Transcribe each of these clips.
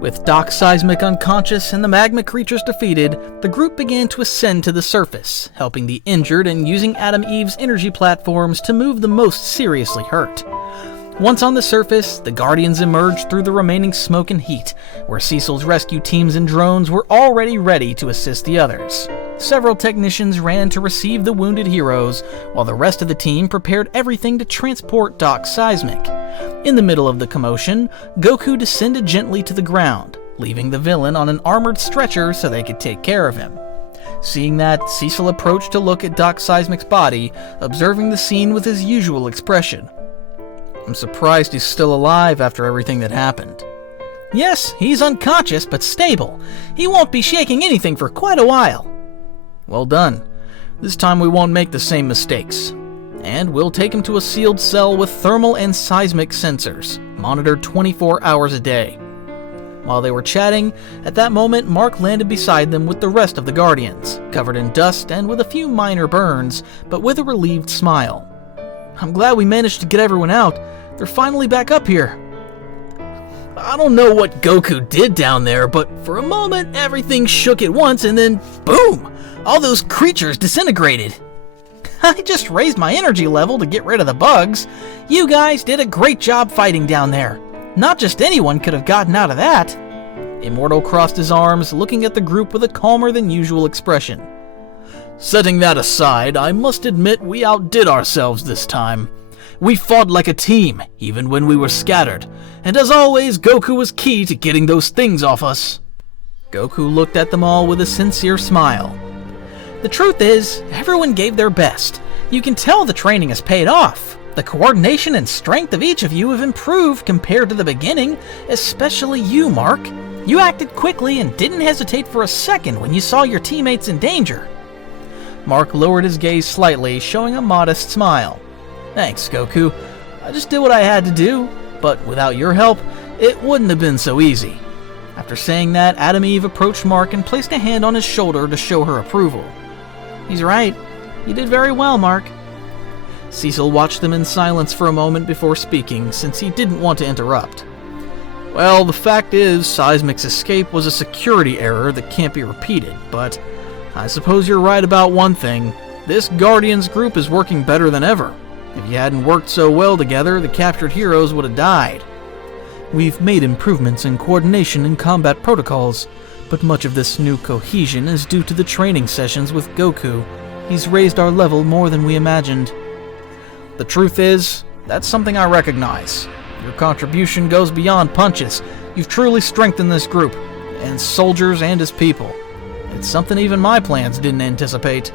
With Doc Seismic unconscious and the magma creatures defeated, the group began to ascend to the surface, helping the injured and using Adam Eve's energy platforms to move the most seriously hurt. Once on the surface, the Guardians emerged through the remaining smoke and heat, where Cecil's rescue teams and drones were already ready to assist the others. Several technicians ran to receive the wounded heroes, while the rest of the team prepared everything to transport Doc Seismic. In the middle of the commotion, Goku descended gently to the ground, leaving the villain on an armored stretcher so they could take care of him. Seeing that, Cecil approached to look at Doc Seismic's body, observing the scene with his usual expression. "I'm surprised he's still alive after everything that happened." "Yes, he's unconscious but stable. He won't be shaking anything for quite a while." "Well done. This time we won't make the same mistakes. And we'll take him to a sealed cell with thermal and seismic sensors, monitored 24 hours a day." While they were chatting, at that moment Mark landed beside them with the rest of the Guardians, covered in dust and with a few minor burns, but with a relieved smile. "I'm glad we managed to get everyone out. They're finally back up here." "I don't know what Goku did down there, but for a moment everything shook at once and then boom! All those creatures disintegrated." "I just raised my energy level to get rid of the bugs. You guys did a great job fighting down there. Not just anyone could have gotten out of that." Immortal crossed his arms, looking at the group with a calmer than usual expression. "Setting that aside, I must admit we outdid ourselves this time. We fought like a team, even when we were scattered, and as always, Goku was key to getting those things off us." Goku looked at them all with a sincere smile. "The truth is, everyone gave their best. You can tell the training has paid off. The coordination and strength of each of you have improved compared to the beginning, especially you, Mark. You acted quickly and didn't hesitate for a second when you saw your teammates in danger." Mark lowered his gaze slightly, showing a modest smile. "Thanks, Goku. I just did what I had to do, but without your help, it wouldn't have been so easy." After saying that, Adam Eve approached Mark and placed a hand on his shoulder to show her approval. "He's right. You did very well, Mark." Cecil watched them in silence for a moment before speaking, since he didn't want to interrupt. "Well, the fact is, Seismic's escape was a security error that can't be repeated, but I suppose you're right about one thing. This Guardians group is working better than ever. If you hadn't worked so well together, the captured heroes would have died." "We've made improvements in coordination and combat protocols, but much of this new cohesion is due to the training sessions with Goku. He's raised our level more than we imagined." "The truth is, that's something I recognize. Your contribution goes beyond punches. You've truly strengthened this group, and soldiers and his people. It's something even my plans didn't anticipate."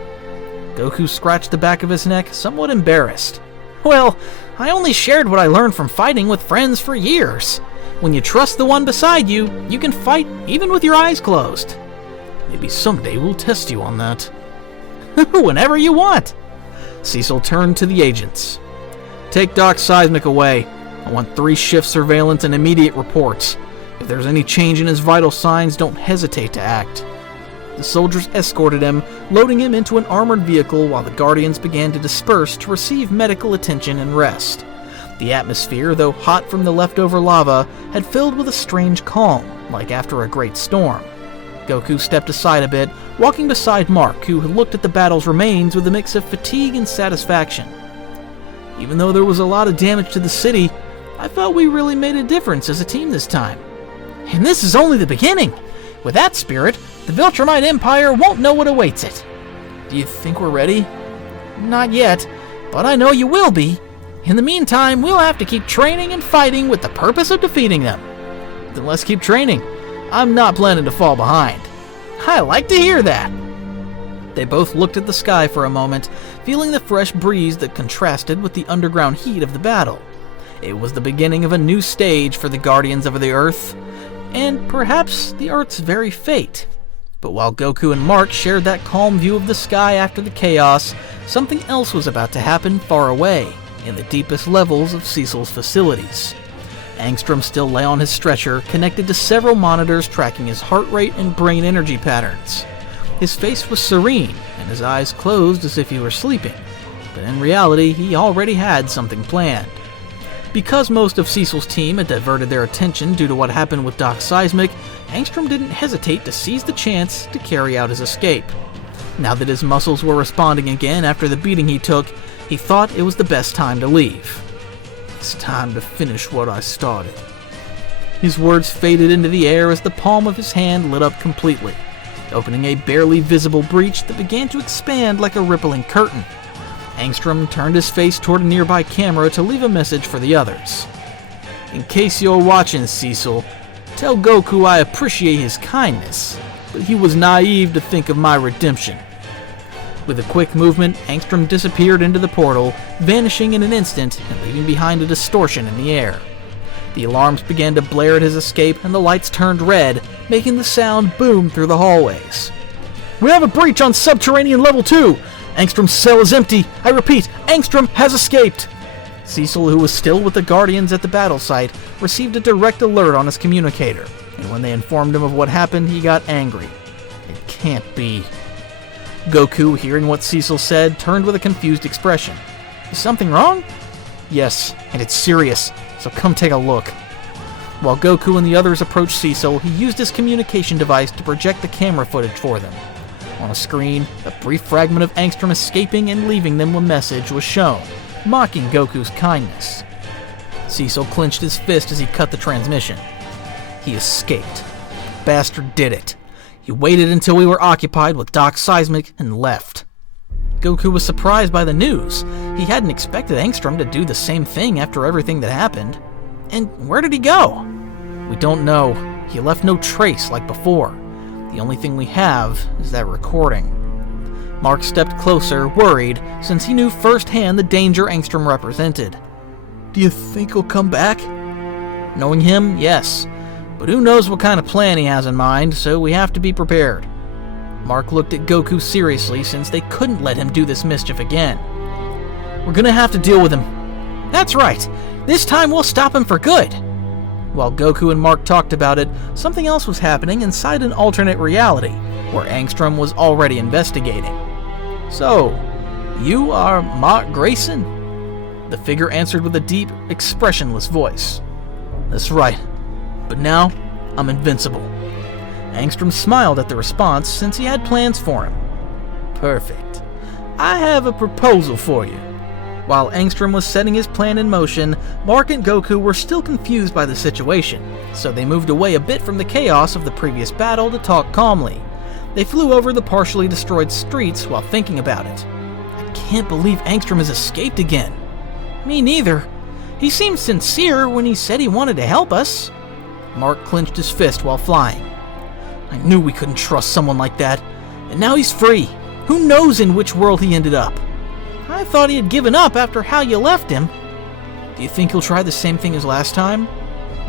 Goku scratched the back of his neck, somewhat embarrassed. "Well, I only shared what I learned from fighting with friends for years. When you trust the one beside you, you can fight even with your eyes closed." "Maybe someday we'll test you on that." "Whenever you want." Cecil turned to the agents. "Take Doc Seismic away. I want 3-shift surveillance and immediate reports. If there's any change in his vital signs, don't hesitate to act." The soldiers escorted him, loading him into an armored vehicle while the Guardians began to disperse to receive medical attention and rest. The atmosphere, though hot from the leftover lava, had filled with a strange calm, like after a great storm. Goku stepped aside a bit, walking beside Mark, who had looked at the battle's remains with a mix of fatigue and satisfaction. "Even though there was a lot of damage to the city, I felt we really made a difference as a team this time. And this is only the beginning. With that spirit, the Viltrumite Empire won't know what awaits it." "Do you think we're ready?" "Not yet, but I know you will be. In the meantime, we'll have to keep training and fighting with the purpose of defeating them." "Then let's keep training. I'm not planning to fall behind." "I like to hear that." They both looked at the sky for a moment, feeling the fresh breeze that contrasted with the underground heat of the battle. It was the beginning of a new stage for the Guardians of the Earth, and perhaps the Earth's very fate. But while Goku and Mark shared that calm view of the sky after the chaos, something else was about to happen far away, in the deepest levels of Cecil's facilities. Angstrom still lay on his stretcher, connected to several monitors tracking his heart rate and brain energy patterns. His face was serene, and his eyes closed as if he were sleeping, but in reality he already had something planned. Because most of Cecil's team had diverted their attention due to what happened with Doc Seismic, Angstrom didn't hesitate to seize the chance to carry out his escape. Now that his muscles were responding again after the beating he took, he thought it was the best time to leave. It's time to finish what I started. His words faded into the air as the palm of his hand lit up completely, opening a barely visible breach that began to expand like a rippling curtain. Angstrom turned his face toward a nearby camera to leave a message for the others. In case you're watching, Cecil, tell Goku I appreciate his kindness, but he was naive to think of my redemption. With a quick movement, Angstrom disappeared into the portal, vanishing in an instant and leaving behind a distortion in the air. The alarms began to blare at his escape and the lights turned red, making the sound boom through the hallways. We have a breach on subterranean level 2! Angstrom's cell is empty. I repeat, Angstrom has escaped. Cecil, who was still with the Guardians at the battle site, received a direct alert on his communicator, and when they informed him of what happened, he got angry. It can't be. Goku, hearing what Cecil said, turned with a confused expression. Is something wrong? Yes, and it's serious, so come take a look. While Goku and the others approached Cecil, he used his communication device to project the camera footage for them. On a screen, a brief fragment of Angstrom escaping and leaving them a message was shown, mocking Goku's kindness. Cecil clenched his fist as he cut the transmission. He escaped. The bastard did it. He waited until we were occupied with Doc Seismic and left. Goku was surprised by the news. He hadn't expected Angstrom to do the same thing after everything that happened. And where did he go? We don't know. He left no trace like before. The only thing we have is that recording. Mark stepped closer, worried, since he knew firsthand the danger Angstrom represented. Do you think he'll come back? Knowing him, yes. But who knows what kind of plan he has in mind, so we have to be prepared. Mark looked at Goku seriously since they couldn't let him do this mischief again. We're gonna have to deal with him. That's right. This time we'll stop him for good. While Goku and Mark talked about it, something else was happening inside an alternate reality, where Angstrom was already investigating. So, you are Mark Grayson? The figure answered with a deep, expressionless voice. That's right. But now, I'm invincible. Angstrom smiled at the response since he had plans for him. Perfect. I have a proposal for you. While Angstrom was setting his plan in motion, Mark and Goku were still confused by the situation, so they moved away a bit from the chaos of the previous battle to talk calmly. They flew over the partially destroyed streets while thinking about it. I can't believe Angstrom has escaped again. Me neither. He seemed sincere when he said he wanted to help us. Mark clenched his fist while flying. I knew we couldn't trust someone like that, and now he's free. Who knows in which world he ended up? I thought he had given up after how you left him. Do you think he'll try the same thing as last time?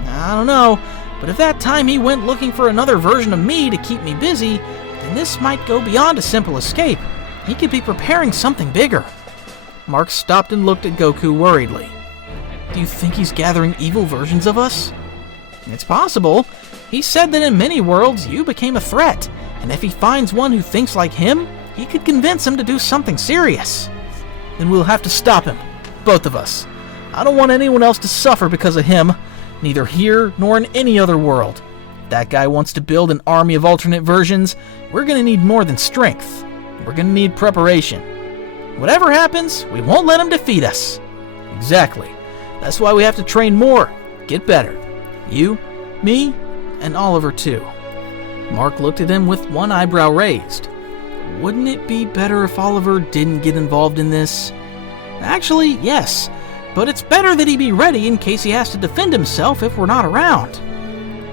I don't know, but if that time he went looking for another version of me to keep me busy, then this might go beyond a simple escape. He could be preparing something bigger. Mark stopped and looked at Goku worriedly. Do you think he's gathering evil versions of us? It's possible. He said that in many worlds you became a threat, and if he finds one who thinks like him, he could convince him to do something serious. Then we'll have to stop him. Both of us. I don't want anyone else to suffer because of him, neither here nor in any other world. If that guy wants to build an army of alternate versions, we're gonna need more than strength. We're gonna need preparation. Whatever happens, we won't let him defeat us. Exactly. That's why we have to train more, get better. You, me, and Oliver too. Mark looked at him with one eyebrow raised. Wouldn't it be better if Oliver didn't get involved in this? Actually, yes, but it's better that he be ready in case he has to defend himself if we're not around.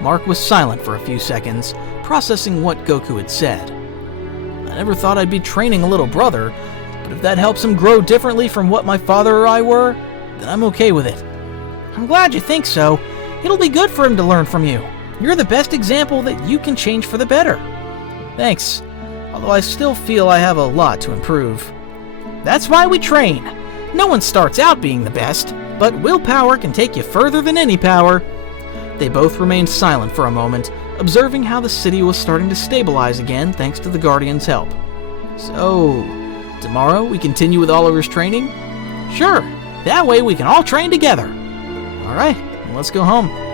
Mark was silent for a few seconds, processing what Goku had said. I never thought I'd be training a little brother, but if that helps him grow differently from what my father or I were, then I'm okay with it. I'm glad you think so. It'll be good for him to learn from you. You're the best example that you can change for the better. Thanks. Although I still feel I have a lot to improve. That's why we train. No one starts out being the best, but willpower can take you further than any power. They both remained silent for a moment, observing how the city was starting to stabilize again thanks to the Guardians' help. So, tomorrow we continue with Oliver's training? Sure, that way we can all train together. Alright, let's go home.